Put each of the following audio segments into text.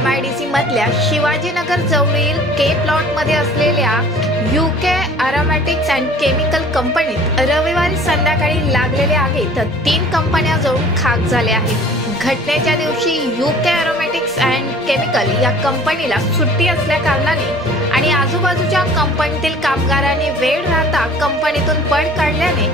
MIDC मधल्या शिवाजीनगर जवळील के plot मध्ये असलेल्या UK अरोमॅटिक्स अँड केमिकल कंपनीत रविवारी संध्याकाळी लागलेल्या आगीत 3 कंपन्या जळून खाक झाल्या आहेत। घटनेच्या दिवशी UK अरोमॅटिक्स अँड केमिकल या कंपनीला सुट्टी असल्या कारणाने आणि आजूबाजूच्या कंपनीतील कामगारांनी वेळ राहता कंपनीतून पळ काढल्याने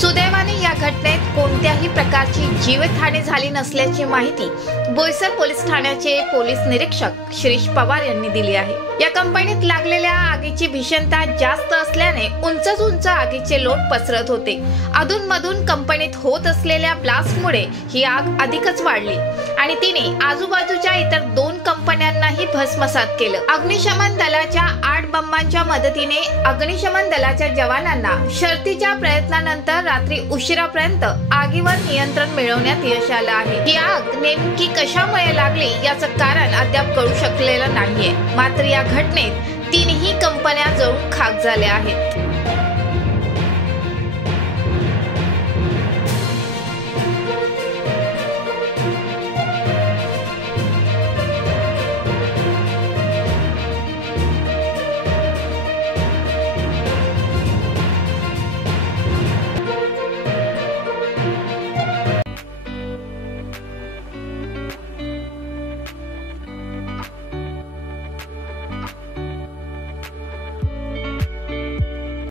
सुदैवाने या घटनेत कोणत्याही प्रकारची जीवितहानी झाली नसल्याची माहिती बोईसर पोलीस ठाण्याचे पोलीस निरीक्षक शिरीष पवार यांनी दिली आहे। या कंपनीत लागलेल्या आगीची भीषणता जास्त असल्याने उंच आगीचे लोट पसरत होते। अधूनमधून कंपनीत होत असलेल्या ब्लास्टमुळे ही आग अधिकच वाढली आणि तिने आजूबाजूच्या इतर 2 कंपन्यांनाही भस्मसात केलं। अग्निशमन दलाच्या 8 बंबांच्या मदतीने अग्निशमन दलाच्या जवानांना शर्थीच्या प्रयत्नानंतर रात्री उशिरापर्यंत आगीवर नियंत्रण मिळवण्यात यश आलं आहे। ही आग नेमकी कशामुळे लागली याचं कारण अद्याप कळू शकलेलं नाहीये। मात्र या घटनेत 3ही कंपन्या जळून खाक झाल्या आहेत।